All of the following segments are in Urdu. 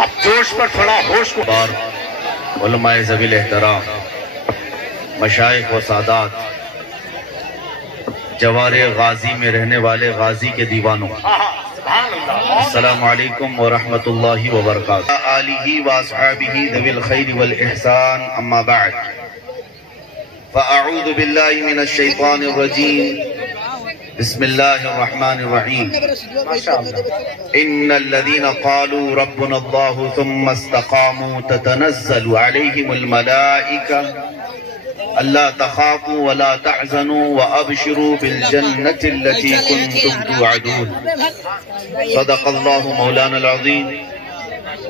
اب جوش پر تھوڑا ہوش کو بار علماء ذویل احترام، مشائخ و سادات، جوار غازی میں رہنے والے غازی کے دیوانوں، السلام علیکم ورحمۃ اللہ وبرکاتہ۔ آلہ واصحابہ ذوی الخیر والاحسان، اما بعد فاعوذ باللہ من الشیطان الرجیم، بسم اللہ الرحمن الرحیم۔ ان الذین قالوا ربنا اللہ ثم استقاموا تتنزل علیہم الملائکہ الا تخافوا ولا تحزنوا وابشروا بالجنة التي كنتم توعدون، صدق اللہ مولانا العظیم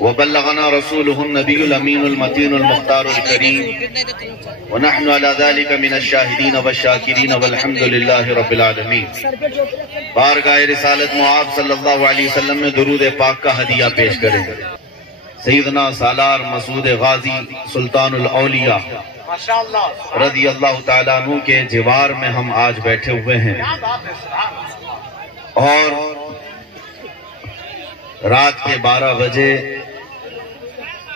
وبلغنا رسوله النبی الامین المتین المختار الکریم، ونحن على ذلك من الشاہدین والشاکرین والحمد للہ رب العالمین۔ بارگاہ رسالت معاب صلی اللہ علیہ وسلم میں درود پاک کا ہدیہ پیش کریں۔ سیدنا سالار مسعود غازی سلطان الاولیاء رضی اللہ تعالیٰ عنہ کے جوار میں ہم آج بیٹھے ہوئے ہیں، اور رات کے 12 بجے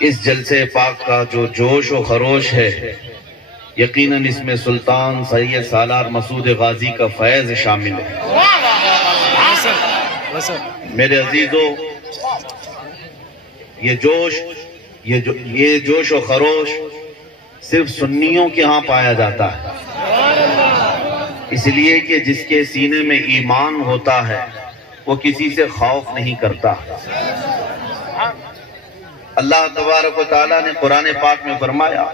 اس جلسے پاک کا جو جوش و خروش ہے، یقیناً اس میں سلطان سید سالار مسعود غازی کا فیض شامل ہے۔ میرے عزیزو، یہ جوش و خروش صرف سنیوں کے ہاں پایا جاتا ہے، اس لیے کہ جس کے سینے میں ایمان ہوتا ہے وہ کسی سے خوف نہیں کرتا۔ اللہ تبارک و تعالیٰ نے قرآن پاک میں فرمایا،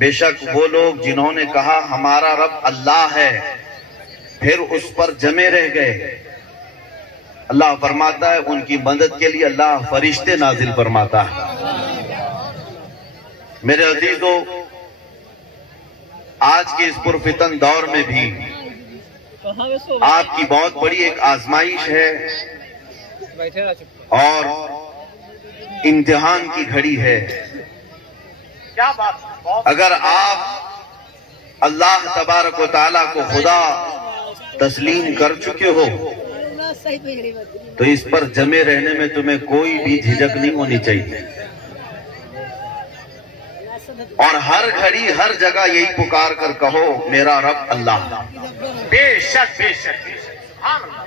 بے شک وہ لوگ جنہوں نے کہا ہمارا رب اللہ ہے پھر اس پر جمے رہ گئے، اللہ فرماتا ہے ان کی مدد کے لیے اللہ فرشتے نازل فرماتا ہے۔ میرے عزیزو، آج کے اس پرفتن دور میں بھی آپ کی بہت بڑی ایک آزمائش ہے اور امتحان کی گھڑی ہے۔ اگر آپ اللہ تبارک و تعالیٰ کو خدا تسلیم کر چکے ہو تو اس پر جمے رہنے میں تمہیں کوئی بھی جھجک نہیں ہونی چاہیے، اور ہر گھڑی ہر جگہ یہی پکار کر کہو میرا رب اللہ۔ بے شک بے شک۔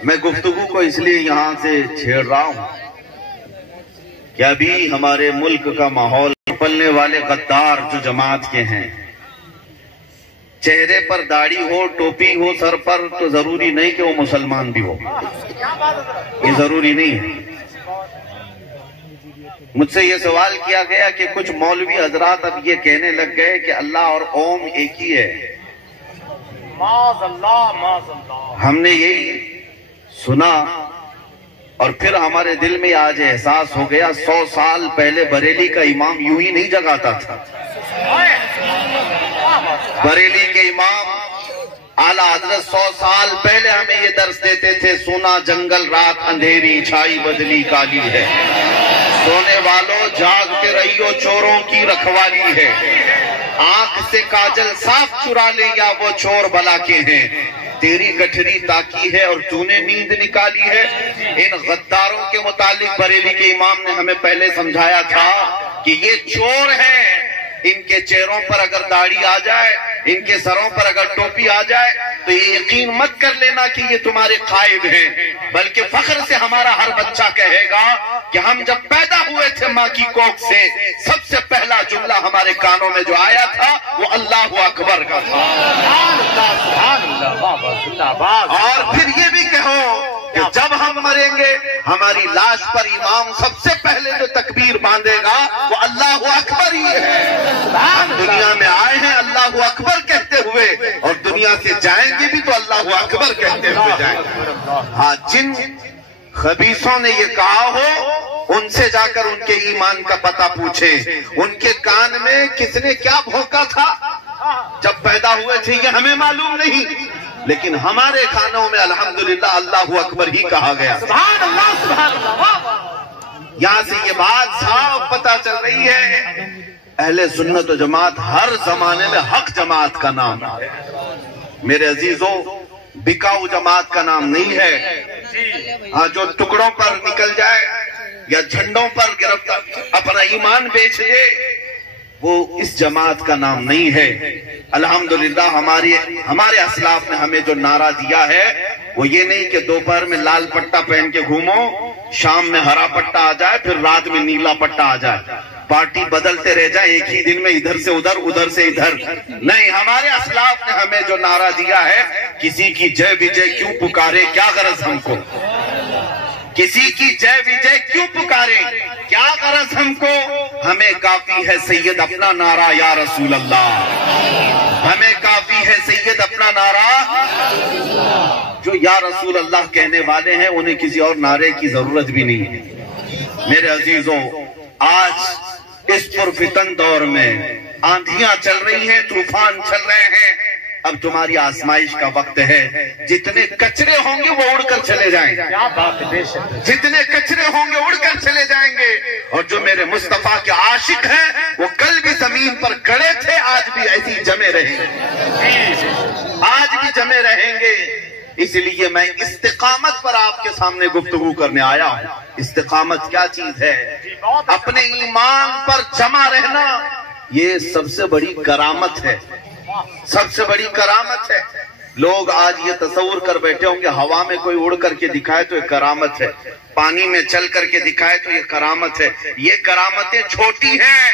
میں گفتگو کو اس لیے یہاں سے چھیڑ رہا ہوں کہ ابھی ہمارے ملک کا ماحول، پلنے والے غدار جو جماعت کے ہیں، چہرے پر داڑھی ہو، ٹوپی ہو سر پر، تو ضروری نہیں کہ وہ مسلمان بھی ہو، یہ ضروری نہیں ہے۔ مجھ سے یہ سوال کیا گیا کہ کچھ مولوی حضرات اب یہ کہنے لگ گئے کہ اللہ اور اوم ایک ہی ہے۔ معاذ اللہ معاذ اللہ۔ ہم نے یہی سنا اور پھر ہمارے دل میں آج احساس ہو گیا، 100 سال پہلے بریلی کا امام یوں ہی نہیں جگاتا تھا۔ بریلی کے امام اعلیٰ حضرت 100 سال پہلے ہمیں یہ درس دیتے تھے، سونا جنگل رات اندھیری چھائی بدلی کالی ہے، سونے والوں جاگتے رہیو چوروں کی رکھوالی ہے، آنکھ سے کاجل صاف چرا لے یا وہ چور بلا کے ہیں، تیری گٹھری تاکی ہے اور تو نے نیند نکالی ہے۔ ان غداروں کے متعلق بریلی کے امام نے ہمیں پہلے سمجھایا تھا کہ یہ چور ہیں، ان کے چہروں پر اگر داڑھی آ جائے، ان کے سروں پر اگر ٹوپی آ جائے تو یہ یقین مت کر لینا کہ یہ تمہارے قائد ہیں، بلکہ فخر سے ہمارا ہر بچہ کہے گا کہ ہم جب پیدا ہوئے تھے ماں کی کوکھ سے، سب سے پہلا جملہ ہمارے کانوں میں جو آیا تھا وہ اللہ اکبر کا تھا۔ اور پھر یہ بھی کہو کہ جب ہم مریں گے ہماری لاش پر امام سب سے پہلے جو تکبیر باندھے گا وہ اللہ اکبر ہی ہے۔ ہم دنیا میں آئے ہیں اللہ اکبر کہتے ہوئے اور دنیا سے جائیں گے بھی تو اللہ اکبر کہتے ہوئے جائیں گے۔ ہاں، جن خبیثوں نے یہ کہا ہو ان سے جا کر ان کے ایمان کا پتہ پوچھیں، ان کے کان میں کس نے کیا بھونکا تھا جب پیدا ہوئے تھے یہ ہمیں معلوم نہیں، لیکن ہمارے کانوں میں الحمدللہ اللہ اکبر ہی کہا گیا۔ سبحان اللہ سبحان اللہ۔ یہاں سے یہ بات صاف پتہ چل رہی ہے، اہل سنت و جماعت ہر زمانے میں حق جماعت کا نام ہے۔ میرے عزیزوں، بکاؤ جماعت کا نام نہیں ہے، ہاں جو ٹکڑوں پر نکل جائے یا جھنڈوں پر گرفتار اپنا ایمان بیچ دے، وہ اس جماعت کا نام نہیں ہے۔ الحمدللہ ہمارے اسلاف نے ہمیں جو نعرہ دیا ہے وہ یہ نہیں کہ دوپہر میں لال پٹا پہن کے گھومو، شام میں ہرا پٹا آ جائے، پھر رات میں نیلا پٹا آ جائے، پارٹی بدلتے رہ جائے ایک ہی دن میں، ادھر سے ادھر ادھر سے ادھر نہیں۔ ہمارے اسلاف نے ہمیں جو نعرہ دیا ہے، کسی کی جے وجے کیوں پکارے، کیا غرض ہم کو، کسی کی جے وجے کیوں پکارے، کیا غرض ہم کو، ہمیں کافی ہے سید اپنا نعرہ یا رسول اللہ، ہمیں کافی ہے سید اپنا نعرہ۔ جو یا رسول اللہ کہنے والے ہیں انہیں کسی اور نعرے کی ضرورت بھی نہیں ہے۔ میرے عزیزوں، آج اس پرفتن دور میں آندھیاں چل رہی ہیں، طوفان چل رہے ہیں، اب تمہاری آزمائش کا وقت ہے۔ جتنے کچرے ہوں گے وہ اڑ کر چلے جائیں گے، جتنے کچرے ہوں گے اڑ کر چلے جائیں گے، اور جو میرے مصطفیٰ کے عاشق ہیں وہ کل بھی زمین پر کھڑے تھے، آج بھی ایسی جمے رہیں گے، آج بھی جمے رہیں گے۔ اس لیے میں استقامت پر آپ کے سامنے گفتگو کرنے آیا ہوں۔ استقامت کیا چیز ہے؟ اپنے ایمان پر جمع رہنا، یہ سب سے بڑی کرامت ہے، سب سے بڑی کرامت ہے۔ لوگ آج یہ تصور کر بیٹھے ہوں کہ ہوا میں کوئی اڑ کر کے دکھائے تو یہ کرامت ہے، پانی میں چل کر کے دکھائے تو یہ کرامت ہے۔ یہ کرامتیں چھوٹی ہیں،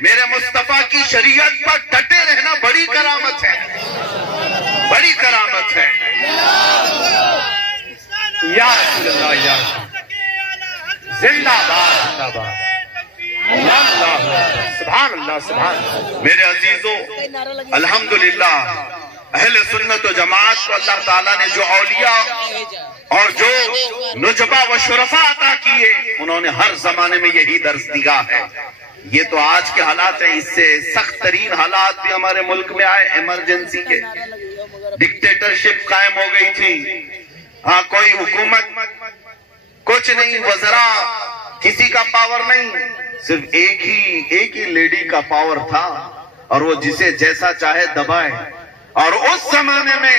میرے مصطفیٰ کی شریعت پر ڈٹے رہنا بڑی کرامت ہے، بڑی کرامت ہے۔ یا رسول اللہ، یا زندہ باد، سبحان اللہ، سبحان اللہ۔ میرے عزیزوں، الحمدللہ اہل سنت و جماعت کو اللہ تعالیٰ نے جو اولیاء اور جو نجبہ و شرفاء عطا کیے، انہوں نے ہر زمانے میں یہی درس دیا ہے۔ یہ تو آج کے حالات ہیں، اس سے سخت ترین حالات بھی ہمارے ملک میں آئے، ایمرجنسی کے، ڈکٹیٹرشپ قائم ہو گئی تھی، ہاں کوئی حکومت کچھ نہیں، وزراء کسی کا پاور نہیں، صرف ایک ہی لیڈی کا پاور تھا، اور وہ جسے جیسا چاہے دبائے۔ اور اس زمانے میں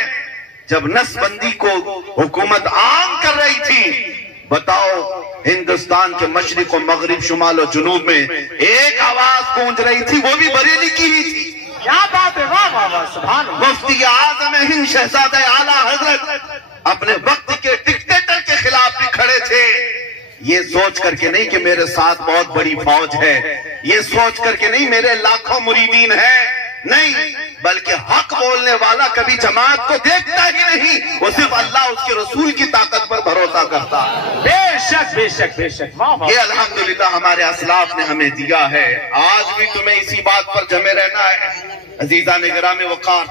جب نس بندی کو حکومت عام کر رہی تھی، بتاؤ ہندوستان کے مشرق و مغرب، شمال و جنوب میں ایک آواز گونج رہی تھی، وہ بھی بریلی کی ہی تھی۔ کیا بات ہے، واہ واہ واہ، سبحان اللہ۔ مفتی اعظم ہند شہزادہ اعلیٰ حضرت اپنے وقت کے ڈکٹیٹر کے خلاف بھی کھڑے تھے، یہ سوچ کر کے نہیں کہ میرے ساتھ بہت بڑی فوج ہے، یہ سوچ کر کے نہیں میرے لاکھوں مریدین ہیں، نہیں، بلکہ حق بولنے والا کبھی جماعت کو دیکھتا ہی نہیں، وہ صرف اللہ اس کے رسول کی طاقت پر بھروسہ کرتا۔ بے شک بے شک بے شک، واہ واہ۔ یہ الحمدللہ ہمارے اسلاف نے ہمیں دیا ہے، آج بھی تمہیں اسی بات پر جمے رہنا ہے۔ عزیزان گرامی وقار،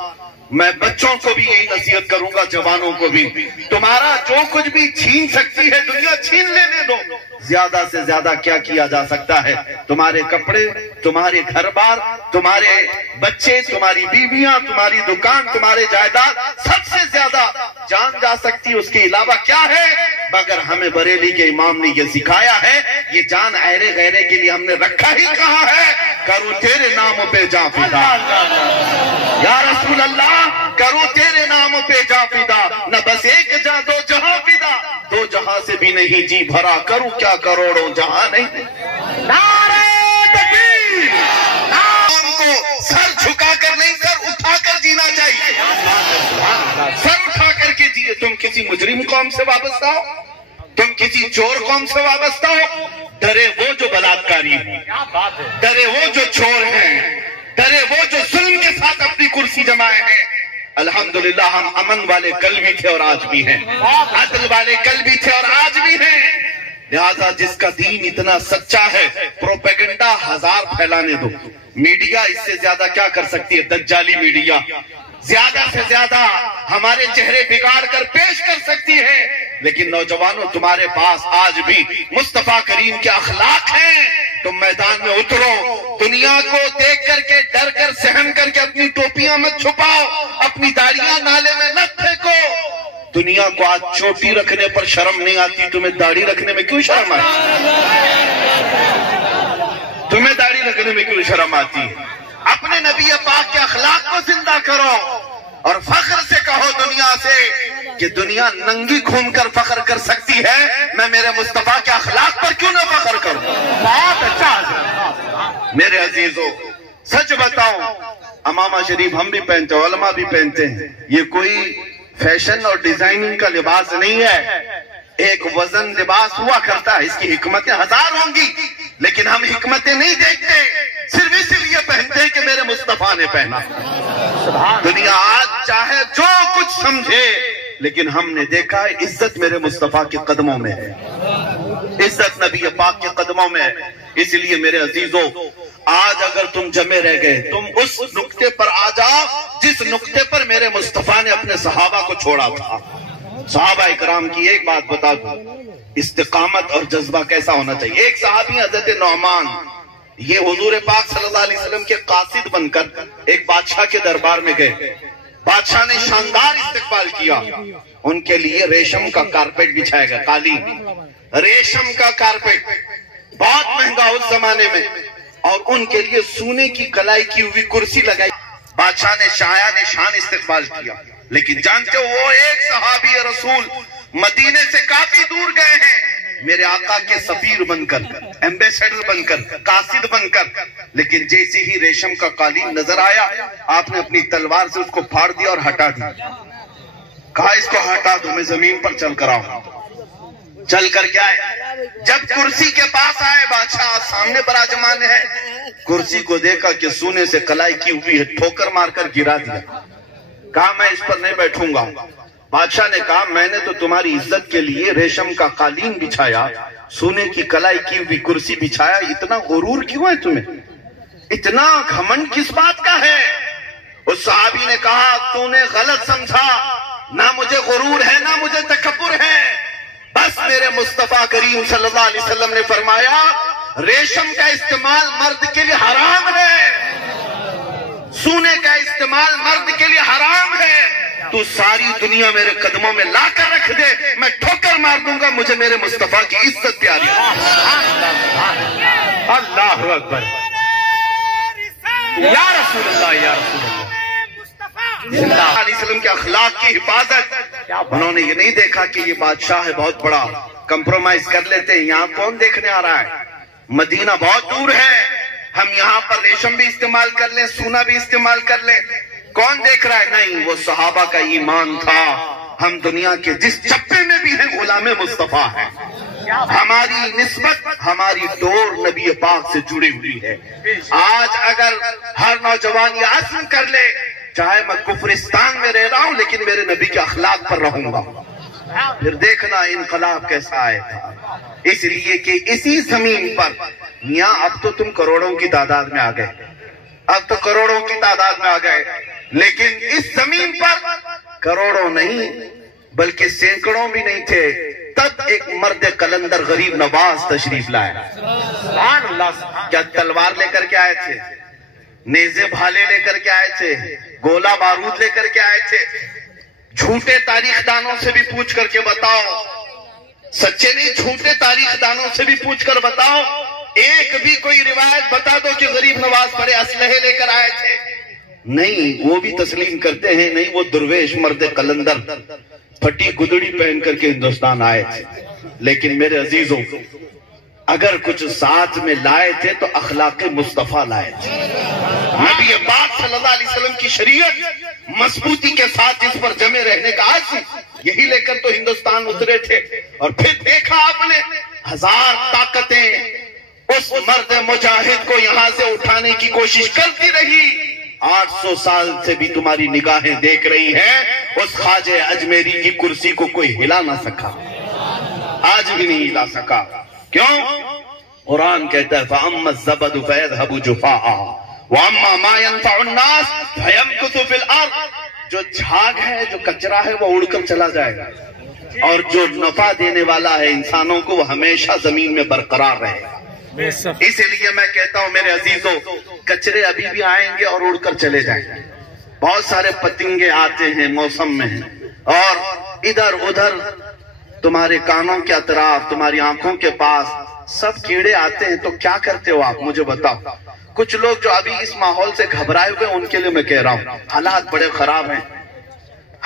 میں بچوں کو بھی یہی نصیحت کروں گا، جوانوں کو بھی، تمہارا جو کچھ بھی چھین سکتی ہے دنیا چھین لینے دو، زیادہ سے زیادہ کیا کیا جا سکتا ہے؟ تمہارے کپڑے، تمہارے گھر بار، تمہارے بچے، تمہاری بیویاں، تمہاری دکان، تمہارے جائیداد، سب سے زیادہ جان جا سکتی ہے، اس کے علاوہ کیا ہے؟ مگر ہمیں بریلی کے امام نے یہ سکھایا ہے، یہ جان ایرے غیرے کے لیے ہم نے رکھا ہی کہاں ہے؟ کروں تیرے نام پہ جاں فدا، یا رسول اللہ کروں تیرے نام پہ جاں فدا، نہ بس ایک جاں دو جہاں فدا، دو جہاں سے بھی نہیں جی بھرا، کروں کیا کروڑوں جہاں نہیں۔ نعرہ تکبیر، ہم کو سر جھکا کر نہیں، سر اٹھا کر جینا چاہیے، سر اٹھا کر کے جیے۔ تم کسی مجرم قوم سے وابستہ ہو، تم کسی چور قوم سے وابستہ ہو، ڈرے وہ جو بلاکاری ہیں، کیا بات ہے، ڈرے وہ جو چور ہیں، ڈرے وہ جو ظلم کے ساتھ اپنی کرسی جمائے ہیں۔ الحمدللہ ہم امن والے کل بھی تھے اور آج بھی ہیں، عدل والے کل بھی تھے اور آج بھی ہیں۔ لہذا جس کا دین اتنا سچا ہے، پروپیگنڈا ہزار پھیلانے دو، میڈیا اس سے زیادہ کیا کر سکتی ہے؟ دجالی میڈیا زیادہ سے زیادہ ہمارے چہرے بگاڑ کر پیش کر سکتی ہے، لیکن نوجوانوں تمہارے پاس آج بھی مصطفیٰ کریم کے اخلاق ہیں، تم میدان میں اترو، دنیا کو دیکھ کر کے ڈر کر سہم کر کے اپنی ٹوپیاں مت چھپاؤ، اپنی داڑیاں نالے میں مت پھینکو۔ دنیا کو آج چوٹی رکھنے پر شرم نہیں آتی، تمہیں داڑھی رکھنے میں کیوں شرم آتی؟ تمہیں داڑھی رکھنے میں کیوں شرم آتی ہے؟ اپنے نبی پاک کے اخلاق کو زندہ کرو اور فخر سے کہو دنیا سے کہ دنیا ننگی گھوم کر فخر کر سکتی ہے، میں میرے مصطفیٰ کے اخلاق پر کیوں نہ فخر کروں؟ بہت اچھا حضرت. میرے عزیزو، سچ بتاؤں، امامہ شریف ہم بھی پہنتے ہیں، علماء بھی پہنتے ہیں، یہ کوئی فیشن اور ڈیزائننگ کا لباس نہیں ہے، ایک وزن لباس ہوا کرتا ہے، اس کی حکمتیں ہزار ہوں گی، لیکن ہم حکمتیں نہیں دیکھتے، صرف اس لیے پہنتے ہیں کہ میرے مصطفیٰ نے پہنا. دنیا آج چاہے جو کچھ سمجھے، لیکن ہم نے دیکھا ہے عزت میرے مصطفیٰ کے قدموں میں ہے، عزت نبی پاک کے قدموں میں ہے. اس لیے میرے عزیزو، آج اگر تم جمے رہ گئے، تم اس نقطے پر آ جاؤ جس نقطے پر میرے مصطفیٰ نے اپنے صحابہ کو چھوڑا تھا. صحابہ اکرام کی ایک بات بتا دوں، استقامت اور جذبہ کیسا ہونا چاہیے. ایک صحابی حضرت نعمان، یہ حضور پاک صلی اللہ علیہ وسلم کے قاصد بن کر ایک بادشاہ کے دربار میں گئے. بادشاہ نے شاندار استقبال کیا، ان کے لیے ریشم کا کارپیٹ بچھایا گیا، قالین، ریشم کا کارپیٹ بہت مہنگا اس زمانے میں، اور ان کے لیے سونے کی کلائی کی ہوئی کرسی لگائی. بادشاہ نے شان استقبال کیا. لیکن جانتے ہو، وہ ایک صحابی رسول مدینے سے کافی دور گئے ہیں، میرے آقا کے سفیر بن کر، ایمبیسیڈر بن کر، قاصد بن کر، لیکن جیسے ہی ریشم کا قالین نظر آیا، آپ نے اپنی تلوار سے اس کو پھاڑ دیا اور ہٹا دیا. کہا اس کو ہٹا دو، میں زمین پر چل کر آؤں. چل کر کیا ہے، جب کرسی کے پاس آئے، بادشاہ سامنے براجمان ہے، کرسی کو دیکھا کہ سونے سے کلائی کی ہوئی ہے، ٹھوکر مار کر گرا دیا. کہا میں اس پر نہیں بیٹھوں گا. بادشاہ نے کہا میں نے تو تمہاری عزت کے لیے ریشم کا قالین بچھایا، سونے کی کلائی کی ہوئی کرسی بچھایا، اتنا غرور کیوں ہے تمہیں؟ اتنا گھمنڈ کس بات کا ہے؟ اس صحابی نے کہا تو نے غلط سمجھا، نہ مجھے غرور ہے نہ مجھے تکبر ہے، بس میرے مصطفیٰ کریم صلی اللہ علیہ وسلم نے فرمایا ریشم کا استعمال مرد کے لیے حرام ہے، سونے کا استعمال مرد کے لیے حرام ہے. تو ساری دنیا میرے قدموں میں لا کر رکھ دے، میں ٹھوکر مار دوں گا، مجھے میرے مصطفیٰ کی عزت پیاری ہے. اللہ اکبر. یا رسول اللہ، یا رسول اللہ. صلی اللہ علیہ وسلم کے اخلاق کی حفاظت. انہوں نے یہ نہیں دیکھا کہ یہ بادشاہ ہے بہت بڑا، کمپرومائز کر لیتے ہیں، یہاں کون دیکھنے آ رہا ہے، مدینہ بہت دور ہے، ہم یہاں پر ریشم بھی استعمال کر لیں، سونا بھی استعمال کر لیں، کون دیکھ رہا ہے؟ نہیں، وہ صحابہ کا ایمان تھا، ہم دنیا کے جس چپے میں بھی ہیں غلام مصطفیٰ ہیں، ہماری نسبت، ہماری ڈور نبی پاک سے جڑی ہوئی ہے. آج اگر ہر نوجوان یہ عزم کر لے، چاہے میں کفرستان میں رہ رہا ہوں لیکن میرے نبی کے اخلاق پر رہوں گا، پھر دیکھنا انقلاب کیسا آئے گا. اس لیے کہ اسی زمین پر میاں اب تو تم کروڑوں کی تعداد میں آ گئے، اب تو کروڑوں کی تعداد میں آ گئے، لیکن اس زمین پر کروڑوں نہیں بلکہ سینکڑوں بھی نہیں تھے، تب ایک مرد قلندر غریب نواز تشریف لائے. سبحان اللہ. کیا تلوار لے کر کے آئے تھے، نیزے بھالے لے کر کے آئے تھے، گولا بارود لے کر کے آئے تھے؟ جھوٹے تاریخ دانوں سے بھی پوچھ کر کے بتاؤ، سچے نہیں جھوٹے تاریخ دانوں سے بھی پوچھ کر بتاؤ، ایک بھی کوئی روایت بتا دو کہ غریب نواز بڑے اسلحے لے کر آئے تھے. نہیں، وہ بھی تسلیم کرتے ہیں نہیں، وہ درویش مرد قلندر پھٹی گدڑی پہن کر کے ہندوستان آئے تھے. لیکن میرے عزیزوں، اگر کچھ ساتھ میں لائے تھے تو اخلاق مصطفیٰ لائے تھے. نبی پاک صلی اللہ علیہ وسلم کی شریعت مضبوطی کے ساتھ اس پر جمے رہنے کا عزم، یہی لے کر تو ہندوستان اترے تھے. اور پھر دیکھا آپ نے ہزار طاقتیں اس مرد مجاہد کو یہاں سے اٹھانے کی کوشش کرتی رہی. 800 سال سے بھی تمہاری نگاہیں دیکھ رہی ہیں، اس خواجہ اجمیری کی کرسی کو کوئی ہلا نہ سکا، آج بھی نہیں ہلا سکا. کیوں؟ قرآن کہتا ہے فَأَمَّا الزَّبَدُ فَيَذْهَبُ جُفَاءً وَأَمَّا مَا يَنْفَعُ النَّاسِ فَيَمْكُثُ فِي الْأَرْضِ. جو جھاگ ہے، جو کچرا ہے، وہ اڑ کر چلا جائے گا، اور جو نفع دینے والا ہے انسانوں کو، وہ ہمیشہ زمین میں برقرار رہے گا. اس لیے میں کہتا ہوں میرے عزیزوں، کچرے ابھی بھی آئیں گے اور اڑ کر چلے جائیں گے. بہت سارے پتنگے آتے ہیں، موسم میں ہیں، اور ادھر ادھر تمہارے کانوں کے اطراف، تمہاری آنکھوں کے پاس سب کیڑے آتے ہیں. تو کیا کرتے ہو آپ؟ مجھے بتاؤ. کچھ لوگ جو ابھی اس ماحول سے گھبرائے ہوئے، ان کے لیے میں کہہ رہا ہوں حالات بڑے خراب ہیں،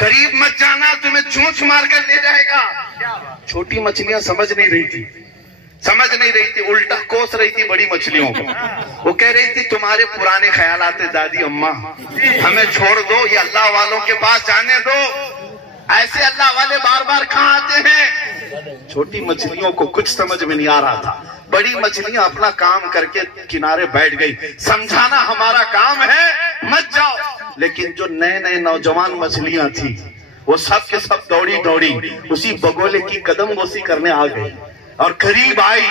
قریب مت جانا، تمہیں چونچ مار کر لے جائے گا۔ چھوٹی مچھلیاں سمجھ نہیں رہی تھی، الٹا کوس رہی تھی بڑی مچھلیوں کو۔ وہ کہہ رہی تھی تمہارے پرانے خیالات دادی اماں، ہمیں چھوڑ دو، یہ اللہ والوں کے پاس جانے دو، ایسے اللہ والے بار بار کہاں آتے ہیں؟ چھوٹی مچھلیوں کو کچھ سمجھ میں نہیں آ رہا تھا، بڑی مچھلیاں اپنا کام کر کے کنارے بیٹھ گئی، سمجھانا ہمارا کام ہے، مت جاؤ۔ لیکن جو نئے نوجوان مچھلیاں تھی وہ سب کے سب دوڑی اسی بگولے کی قدم بوسی کرنے آ گئی، اور قریب آئی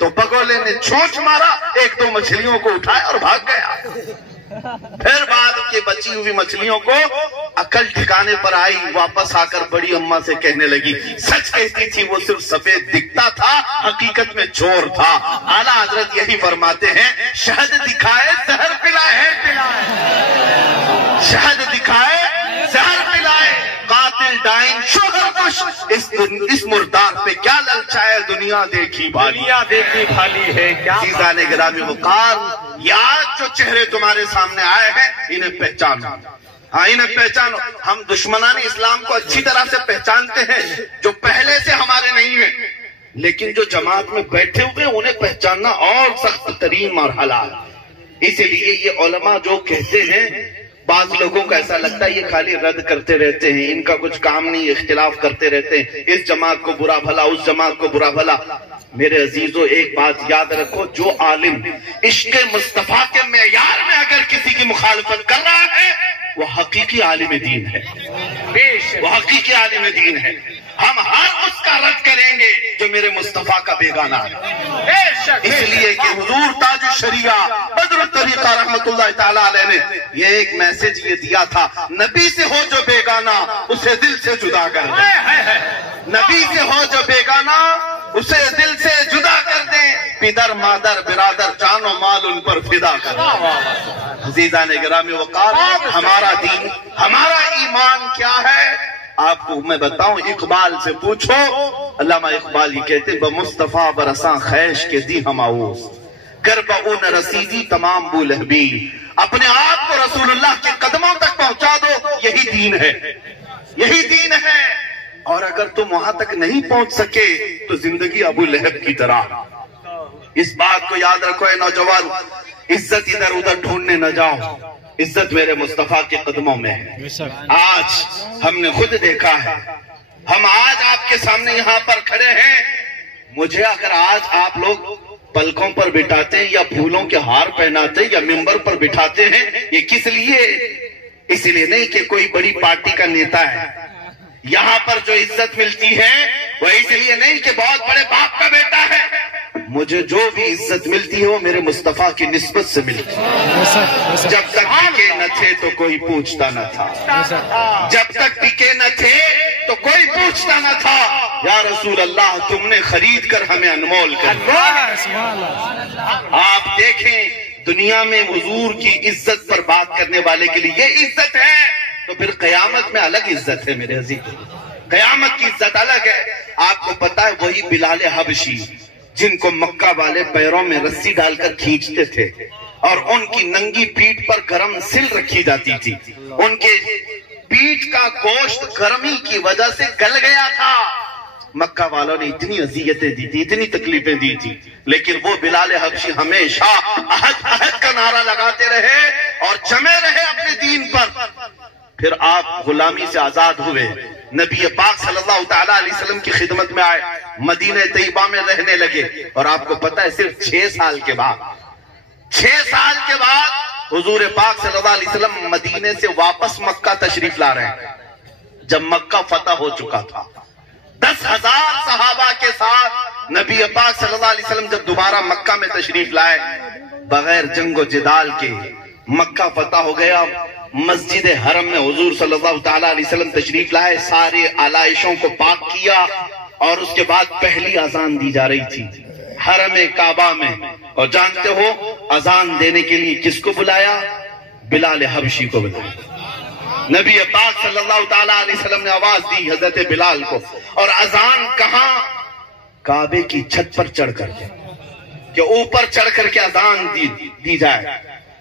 تو بگولے نے چھونچ مارا، ایک دو مچھلیوں کو اٹھایا اور بھاگ گیا۔ پھر بعد کے بچی ہوئی مچھلیوں کو عقل ٹھکانے پر آئی، واپس آ کر بڑی اماں سے کہنے لگی سچ کہتی تھی، وہ صرف سفید دکھتا تھا، حقیقت میں چور تھا۔ اعلیٰ حضرت یہی فرماتے ہیں شہد دکھائے زہر پلائے، شہد دکھائے زہر پلائے، قاتل ڈائن شوہر کش، اس مردار پہ کیا للچائے، دنیا دیکھی بھالی ہے کیا۔ عزیزان گرامی وقار، آج جو چہرے تمہارے سامنے آئے ہیں انہیں پہچانو، ہاں انہیں پہچانو۔ ہم دشمنان اسلام کو اچھی طرح سے پہچانتے ہیں جو پہلے سے ہمارے نہیں ہیں، لیکن جو جماعت میں بیٹھے ہوئے انہیں پہچاننا اور سخت ترین مرحلہ ہے۔ اسی لیے یہ علماء جو کہتے ہیں، بعض لوگوں کو ایسا لگتا ہے یہ خالی رد کرتے رہتے ہیں، ان کا کچھ کام نہیں، اختلاف کرتے رہتے ہیں، اس جماعت کو برا بھلا، اس جماعت کو برا بھلا۔ میرے عزیزو ایک بات یاد رکھو، جو عالم عشق مصطفیٰ کے معیار میں اگر کسی کی مخالفت کر رہا ہے وہ حقیقی عالم دین ہے، وہ حقیقی عالم دین ہے۔ ہم ہر اس کا رد کریں گے جو میرے مصطفیٰ کا بیگانہ ہے، اس لیے کہ حضور تاج الشریعہ بدر الطریقہ رحمت اللہ تعالیٰ علیہ نے یہ ایک میسج یہ دیا تھا، نبی سے ہو جو بیگانہ اسے دل سے جدا کر دیں، نبی سے ہو جو بیگانہ اسے دل سے جدا کر دیں، پدر مادر برادر جان و مال ان پر فدا کر دیں۔ عزیزان گرامی وقار، ہمارا دین، ہمارا ایمان کیا ہے؟ آپ کو میں بتاؤں، اقبال سے پوچھو، علامہ اقبال یہ کہتے ہیں بمصطفیٰ برساں خیش کے دی ہم آؤس، گر بغون رسیدی تمام بولہبی، اپنے آپ کو رسول اللہ کے قدموں تک پہنچا دو، یہی دین ہے، یہی دین ہے۔ اور اگر تم وہاں تک نہیں پہنچ سکے تو زندگی ابو لہب کی طرح۔ اس بات کو یاد رکھو اے نوجوان، عزت ادھر ادھر ڈھونڈنے نہ جاؤ، عزت میرے مصطفیٰ کے قدموں میں ہے۔ آج ہم نے خود دیکھا ہے، ہم آج آپ کے سامنے یہاں پر کھڑے ہیں، مجھے اگر آج آپ لوگ پلکوں پر بٹھاتے ہیں یا پھولوں کے ہار پہناتے ہیں یا ممبر پر بٹھاتے ہیں، یہ کس لیے؟ اس لیے نہیں کہ کوئی بڑی پارٹی کا نیتا ہے، یہاں پر جو عزت ملتی ہے وہ اس لیے نہیں کہ بہت بڑے باپ کا بیٹا ہے، مجھے جو بھی عزت ملتی ہے وہ میرے مصطفیٰ کی نسبت سے ملتی ہے۔ جب تک بکے نہ تھے تو کوئی پوچھتا نہ تھا، جب تک بکے نہ تھے تو کوئی پوچھتا نہ تھا، یا رسول اللہ تم نے خرید کر ہمیں انمول کر دیا۔ آپ دیکھیں دنیا میں حضور کی عزت پر بات کرنے والے کے لیے یہ عزت ہے، تو پھر قیامت میں الگ عزت ہے میرے عزیز، قیامت کی عزت الگ ہے۔ آپ کو پتا ہے وہی بلال حبشی جن کو مکہ والے پیروں میں رسی ڈال کر کھینچتے تھے اور ان کی ننگی پیٹھ پر گرم سل رکھی جاتی تھی، ان کے پیٹھ کا گوشت گرمی کی وجہ سے گل گیا تھا، مکہ والوں نے اتنی اذیتیں دی تھی، اتنی تکلیفیں دی تھی، لیکن وہ بلال حبشی ہمیشہ عہد عہد کا نعرہ لگاتے رہے اور جمے رہے اپنے دین پر۔ پھر آپ غلامی سے آزاد ہوئے، نبی پاک صلی اللہ تعالیٰ علیہ وسلم کی خدمت میں آئے، مدینہ طیبہ میں رہنے لگے، اور آپ کو پتہ ہے صرف 6 سال کے بعد حضور پاک صلی اللہ علیہ وسلم مدینے سے واپس مکہ تشریف لا رہے ہیں۔ جب مکہ فتح ہو چکا تھا، 10,000 صحابہ کے ساتھ نبی پاک صلی اللہ علیہ وسلم جب دوبارہ مکہ میں تشریف لائے، بغیر جنگ و جدال کے مکہ فتح ہو گیا۔ مسجد حرم میں حضور صلی اللہ تعالیٰ علیہ وسلم تشریف لائے، سارے آلائشوں کو پاک کیا، اور اس کے بعد پہلی اذان دی جا رہی تھی حرم کعبہ میں، اور جانتے ہو اذان دینے کے لیے کس کو بلایا؟ بلال حبشی کو بلایا۔ نبی پاک صلی اللہ تعالیٰ علیہ وسلم نے آواز دی حضرت بلال کو، اور اذان کہاں؟ کعبے کی چھت پر چڑھ کر کے، کہ اوپر چڑھ کر کے اذان دی جائے۔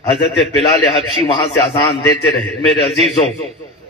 حضرت بلال حبشی وہاں سے اذان دیتے رہے۔ میرے عزیزوں،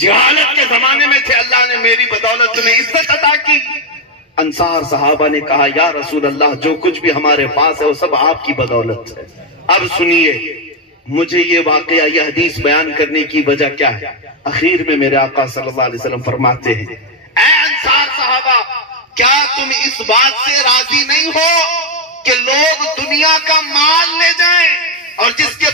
جہالت کے زمانے میں تھے، اللہ نے میری بدولت تمہیں عزت عطا کی۔ انصار صحابہ نے کہا یا رسول اللہ جو کچھ بھی ہمارے پاس ہے وہ سب آپ کی بدولت ہے۔ اب سنیے مجھے یہ واقعہ، یہ حدیث بیان کرنے کی وجہ کیا ہے؟ اخیر میں میرے آقا صلی اللہ علیہ وسلم فرماتے ہیں اے انصار صحابہ، کیا تم اس بات سے راضی نہیں ہو کہ لوگ دنیا کا مال لے جائیں اور جس کے